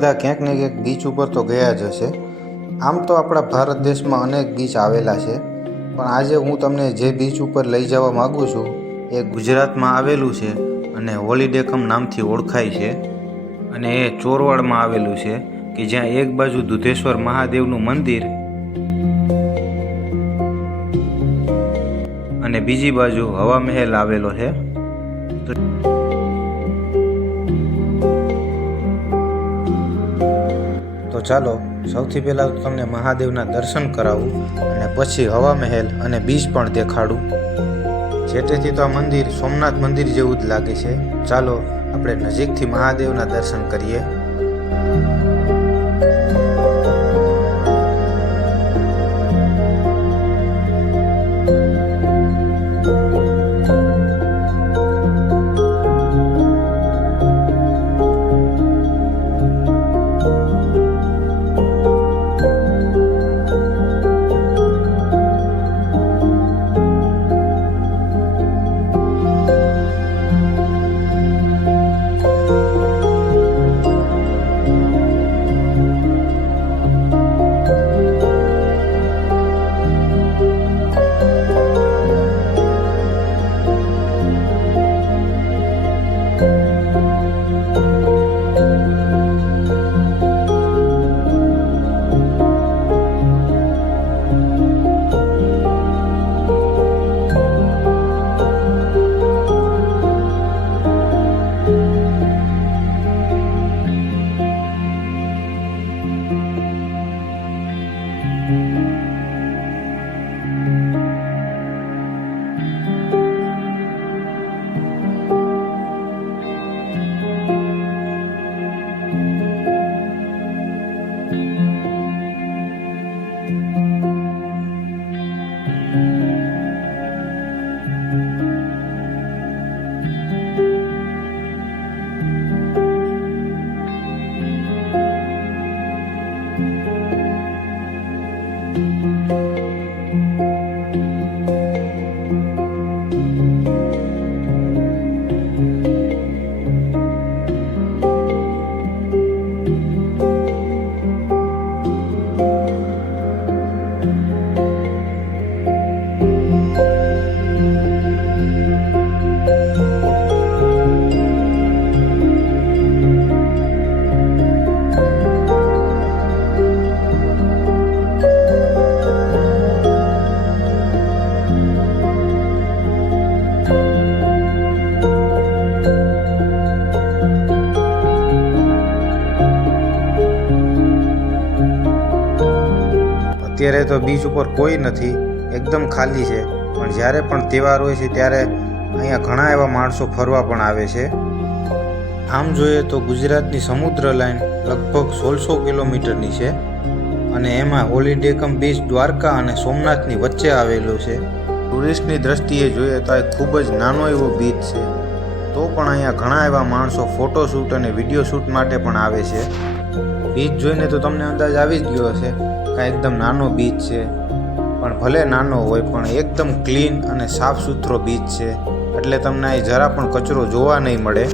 બધા ક્યાંક ને ક્યાંક બીચ ઉપર તો ગયા જ હશે। આમ તો આપણા ભારત દેશમાં અનેક બીચ આવેલા છે, પણ આજે હું તમને જે બીચ ઉપર લઈ જવા માગું છું એ ગુજરાતમાં આવેલું છે અને હોલિડે નામથી ઓળખાય છે। અને એ ચોરવાડમાં આવેલું છે કે જ્યાં એક બાજુ દુધેશ્વર મહાદેવનું મંદિર અને બીજી બાજુ હવા મહેલ આવેલો છે। તો ચાલો સૌથી પહેલાં તમને મહાદેવના દર્શન કરાવું અને પછી હવા મહેલ અને બીચ પણ દેખાડું। જેટેથી તો આ મંદિર સોમનાથ મંદિર જેવું જ લાગે છે। ચાલો આપણે નજીકથી મહાદેવના દર્શન કરીએ। અત્યારે તો બીચ ઉપર કોઈ નથી, એકદમ ખાલી છે, પણ જ્યારે પણ તહેવાર હોય છે ત્યારે અહીંયા ઘણા એવા માણસો ફરવા પણ આવે છે। આમ જોઈએ તો ગુજરાતની સમુદ્ર લાઈન લગભગ 1600 કિલોમીટરની છે અને એમાં હોલિડે બીચ દ્વારકા અને સોમનાથની વચ્ચે આવેલું છે। ટુરિસ્ટની દ્રષ્ટિએ જોઈએ તો આ ખૂબ જ નાનો એવો બીચ છે, તો પણ અહીંયા ઘણા એવા માણસો ફોટોશૂટ અને વિડીયો શૂટ માટે પણ આવે છે। બીચ જોઈને તો તમને અંદાજ આવી જ ગયો હશે કે એકદમ નાનો બીચ છે, પણ ભલે નાનો હોય પણ એકદમ ક્લીન અને સાફ સુથરો બીચ છે, એટલે તમને અહીં જરા પણ કચરો જોવા નહીં મળે।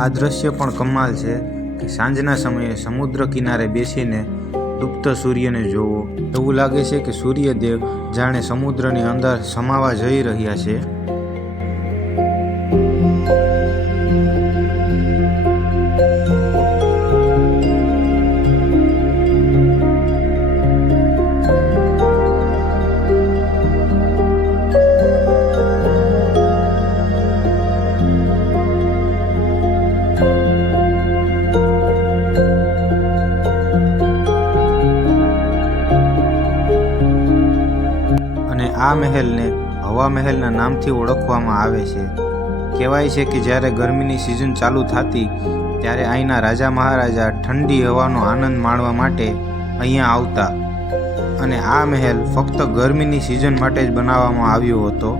આ દ્રશ્ય પણ કમાલ છે કે સાંજના સમયે સમુદ્ર કિનારે બેસીને ડૂબતો સૂર્યને જોવો. એવું લાગે છે કે સૂર્યદેવ જાણે સમુદ્રની અંદર સમાવા જઈ રહ્યા છે. આ મહેલને હવા મહેલના નામથી ઓળખવામાં આવે છે. કહેવાય છે કે જ્યારે ગરમીની સિઝન ચાલુ થતી ત્યારે અહીંના રાજા મહારાજા ઠંડી હવાનો આનંદ માણવા માટે અહીંયા આવતા અને આ મહેલ ફક્ત ગરમીની સિઝન માટે જ બનાવવામાં આવ્યો હતો.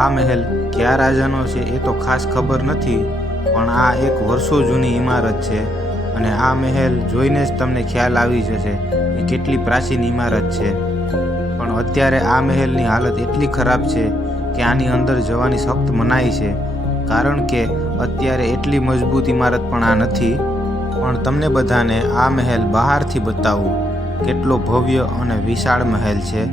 આ મહેલ કયા રાજાનો છે એ તો ખાસ ખબર નથી, પણ આ એક વર્ષો જૂની ઇમારત છે અને આ મહેલ જોઈને જ તમને ખ્યાલ આવી જશે કે કેટલી પ્રાચીન ઇમારત છે. પણ અત્યારે આ મહેલની હાલત એટલી ખરાબ છે કે આની અંદર જવાની સખ્ત મનાઈ છે, કારણ કે અત્યારે એટલી મજબૂત ઇમારત પણ આ નથી. પણ તમને બધાને આ મહેલ બહારથી બતાવું કેટલો ભવ્ય અને વિશાળ મહેલ છે.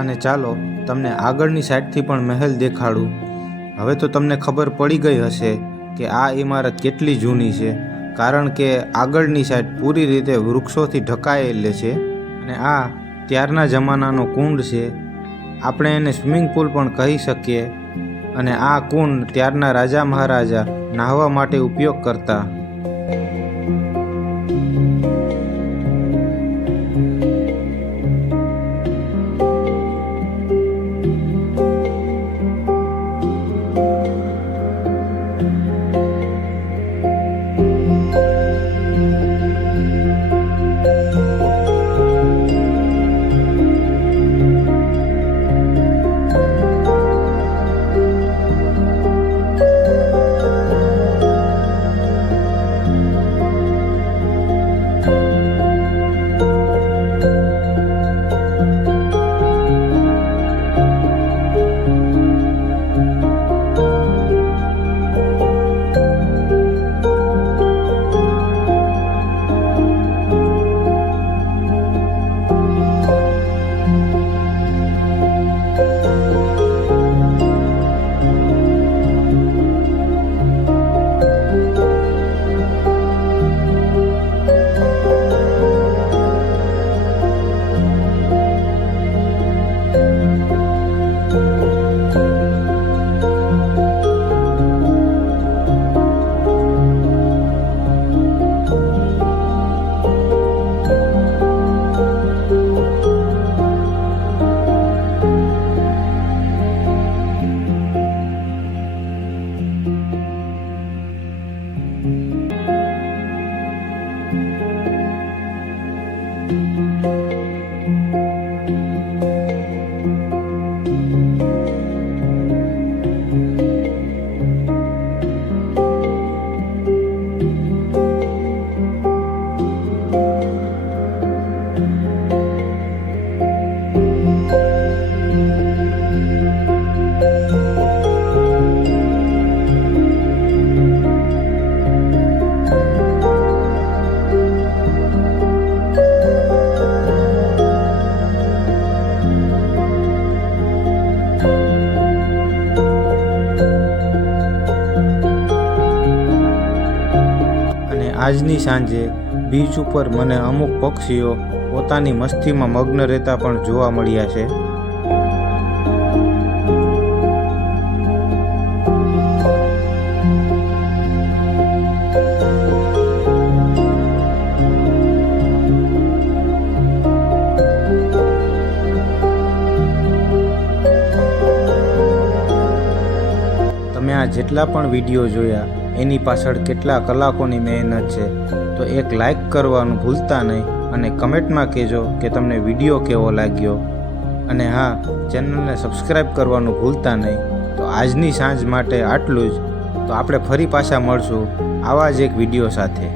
અને ચાલો તમને આગળની સાઈડથી પણ મહેલ દેખાડું. હવે તો તમને ખબર પડી ગઈ હશે કે આ ઇમારત કેટલી જૂની છે, કારણ કે આગળની સાઈડ પૂરી રીતે વૃક્ષોથી ઢંકાયેલી છે અને આ ત્યારના જમાનાનો કુંડ છે. આપણે એને સ્વિમિંગ પુલ પણ કહી શકીએ. અને આ કુંડ ત્યારના રાજા મહારાજા નાહવા માટે ઉપયોગ કરતા. આજની સાંજે બીચ ઉપર મને અમુક પક્ષીઓ પોતાની મસ્તીમાં મગ્ન રહેતા પણ જોવા મળ્યા છે. તમે આ જેટલા પણ વિડીયો જોયા એની પાછળ કેટલા કલાકોની મહેનત છે, તો એક લાઈક કરવાનું ભૂલતા નહીં અને કમેન્ટમાં કહેજો કે તમને વિડીયો કેવો લાગ્યો. અને હા, ચેનલને સબસ્ક્રાઈબ કરવાનું ભૂલતા નહીં. તો આજની સાંજ માટે આટલું જ. તો આપણે ફરી પાછા મળશું આવા જ એક વિડીયો સાથે.